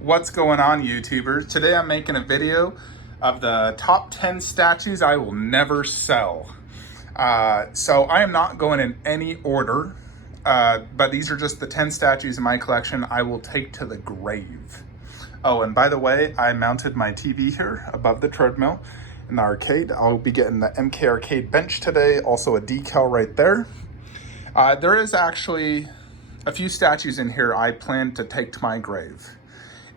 What's going on, YouTubers? Today I'm making a video of the top 10 statues I will never sell. So I am not going in any order, but these are just the 10 statues in my collection I will take to the grave. Oh, and by the way, I mounted my TV here above the treadmill in the arcade. I'll be getting the MK Arcade bench today, also a decal right there. There is actually a few statues in here I plan to take to my grave.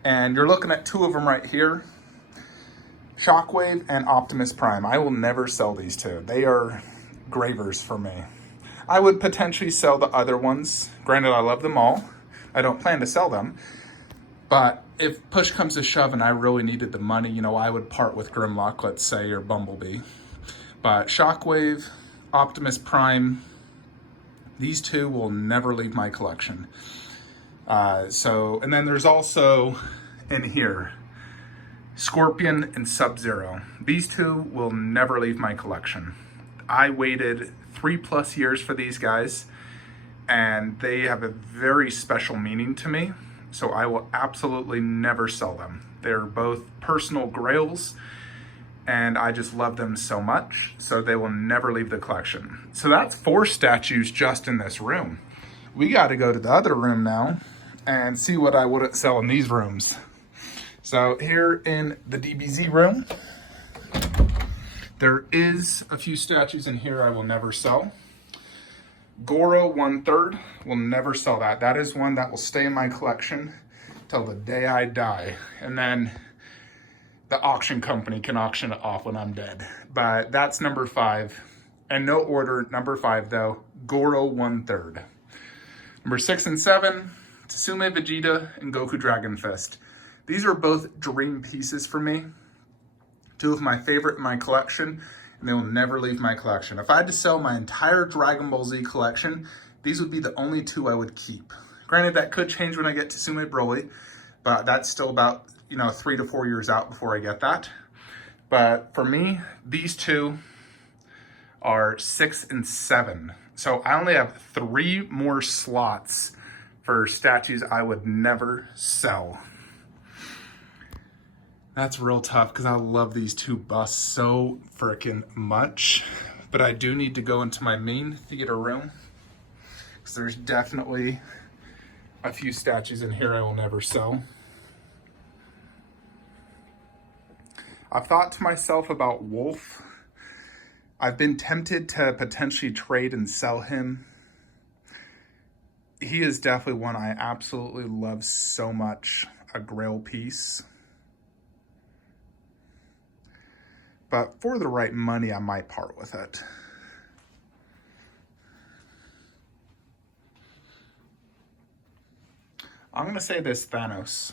And you're looking at two of them right here, Shockwave and Optimus Prime. I will never sell these two. They are gravers for me. I would potentially sell the other ones. Granted, I love them all. I don't plan to sell them. But if push comes to shove and I really needed the money, you know, I would part with Grimlock, let's say, or Bumblebee. But Shockwave, Optimus Prime, these two will never leave my collection. And then there's also in here, Scorpion and Sub-Zero. These two will never leave my collection. I waited 3+ years for these guys, and they have a very special meaning to me, so I will absolutely never sell them. They're both personal grails, and I just love them so much, so they will never leave the collection. So that's 4 statues just in this room. We got to go to the other room now and see what I wouldn't sell in these rooms. So here in the Dbz room, there is a few statues in here I will never sell. Goro 1/3, will never sell that. That is one that will stay in my collection till the day I die. And then the auction company can auction it off when I'm dead. But that's number 5. And no order, number 5 though, Goro 1/3. Number 6 and 7, Tsume Vegeta and Goku Dragon Fist. These are both dream pieces for me. 2 of my favorite in my collection, and they will never leave my collection. If I had to sell my entire Dragon Ball Z collection, these would be the only 2 I would keep. Granted, that could change when I get to Tsume Broly, but that's still about, 3 to 4 years out before I get that. But for me, these 2 are 6 and 7. So I only have 3 more slots for statues I would never sell. That's real tough because I love these 2 busts so freaking much. But I do need to go into my main theater room because there's definitely a few statues in here I will never sell. I've thought to myself about Wolf. I've been tempted to potentially trade and sell him. He is definitely one I absolutely love so much, a grail piece. But for the right money, I might part with it. I'm going to say this Thanos.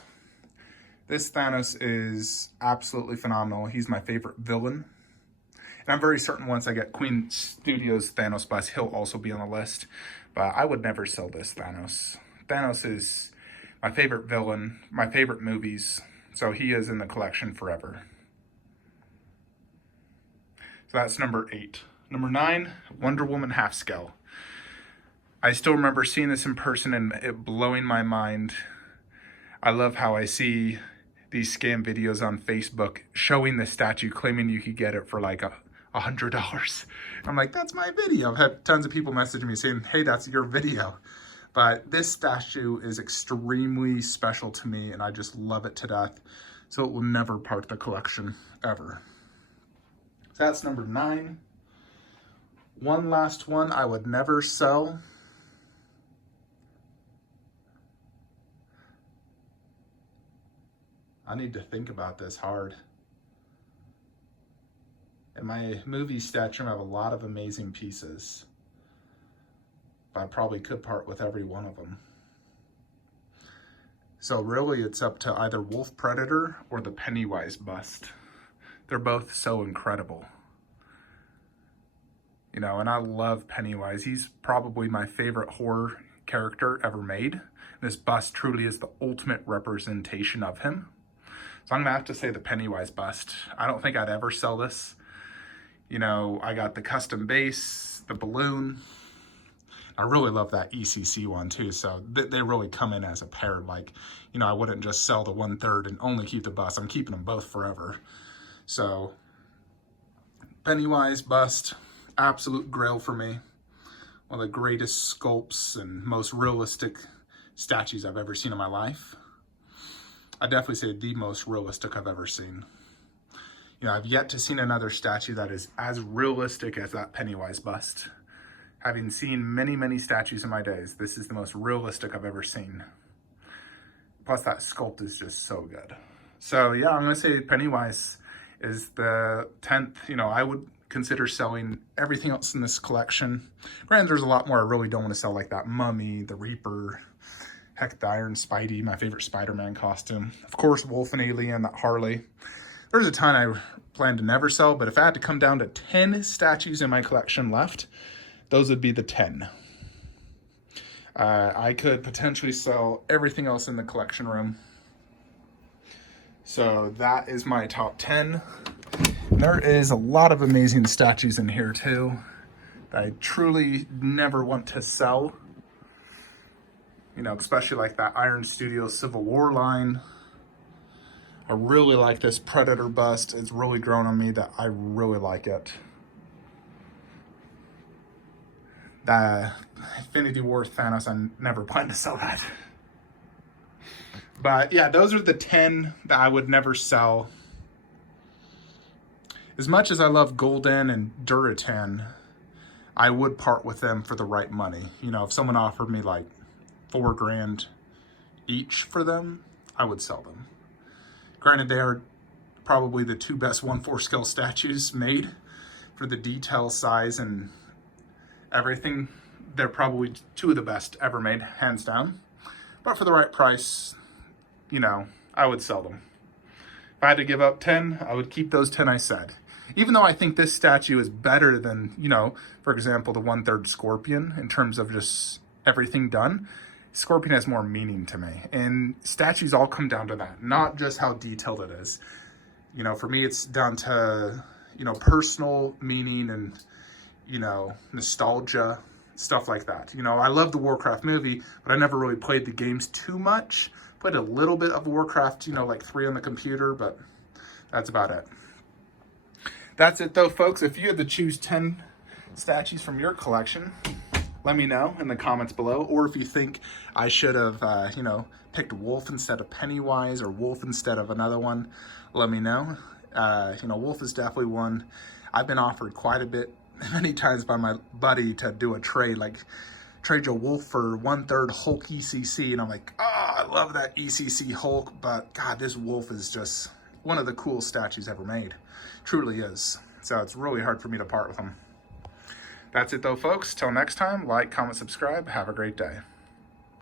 This Thanos is absolutely phenomenal. He's my favorite villain. And I'm very certain once I get Queen Studios Thanos bust, he'll also be on the list. But I would never sell this Thanos. Thanos is my favorite villain, my favorite movies. So he is in the collection forever. So that's number 8. Number 9, Wonder Woman half scale. I still remember seeing this in person and it blowing my mind. I love how I see these scam videos on Facebook showing the statue, claiming you could get it for like $100. I'm like, that's my video. I've had tons of people messaging me saying, hey, that's your video. But this statue is extremely special to me and I just love it to death. So it will never part the collection ever. So that's number 9. One last one I would never sell. I need to think about this hard. In my movie statue, I have a lot of amazing pieces. But I probably could part with every one of them. So really it's up to either Wolf Predator or the Pennywise bust. They're both so incredible. And I love Pennywise. He's probably my favorite horror character ever made. This bust truly is the ultimate representation of him. So I'm gonna have to say the Pennywise bust. I don't think I'd ever sell this. I got the custom base, the balloon. I really love that ECC one too, so they really come in as a pair. Like, you know, I wouldn't just sell the 1/3 and only keep the bust. I'm keeping them both forever. So Pennywise bust, absolute grail for me. One of the greatest sculpts and most realistic statues I've ever seen in my life. I definitely say the most realistic I've ever seen. You know, I've yet to see another statue that is as realistic as that Pennywise bust. Having seen many, many statues in my days, this is the most realistic I've ever seen. Plus that sculpt is just so good. So yeah, I'm gonna say Pennywise is the 10th. You know, I would consider selling everything else in this collection. Granted, there's a lot more I really don't want to sell, like that Mummy, the Reaper, heck, the Iron Spidey, my favorite Spider-Man costume. Of course, Wolf and Alien, that Harley. There's a ton I plan to never sell, but if I had to come down to 10 statues in my collection left, those would be the 10. I could potentially sell everything else in the collection room. So that is my top 10. There is a lot of amazing statues in here too that I truly never want to sell. You know, especially like that Iron Studio Civil War line. I really like this Predator bust. It's really grown on me that I really like it. The Infinity War Thanos, I never plan to sell that. But yeah, those are the 10 that I would never sell. As much as I love Golden and Duratan, I would part with them for the right money. You know, if someone offered me like $4 grand each for them, I would sell them. Granted, they are probably the 2 best 1/4 scale statues made for the detail, size, and everything. They're probably 2 of the best ever made, hands down. But for the right price, you know, I would sell them. If I had to give up 10, I would keep those 10 I said. Even though I think this statue is better than, you know, for example, the 1/3 Scorpion in terms of just everything done, Scorpion has more meaning to me. And statues all come down to that, not just how detailed it is. You know, for me, it's down to, you know, personal meaning and, you know, nostalgia, stuff like that. You know, I love the Warcraft movie, but I never really played the games too much. Played a little bit of Warcraft, you know, like 3 on the computer, but that's about it. That's it though, folks. If you had to choose 10 statues from your collection, let me know in the comments below. Or if you think I should have, you know, picked Wolf instead of Pennywise or Wolf instead of another one, let me know. You know, Wolf is definitely one. I've been offered quite a bit, many times by my buddy to do a trade, like trade your Wolf for 1/3 Hulk ECC. And I'm like, oh, I love that ECC Hulk, but God, this Wolf is just one of the coolest statues ever made. Truly is. So it's really hard for me to part with him. That's it though, folks. Till next time, like, comment, subscribe. Have a great day.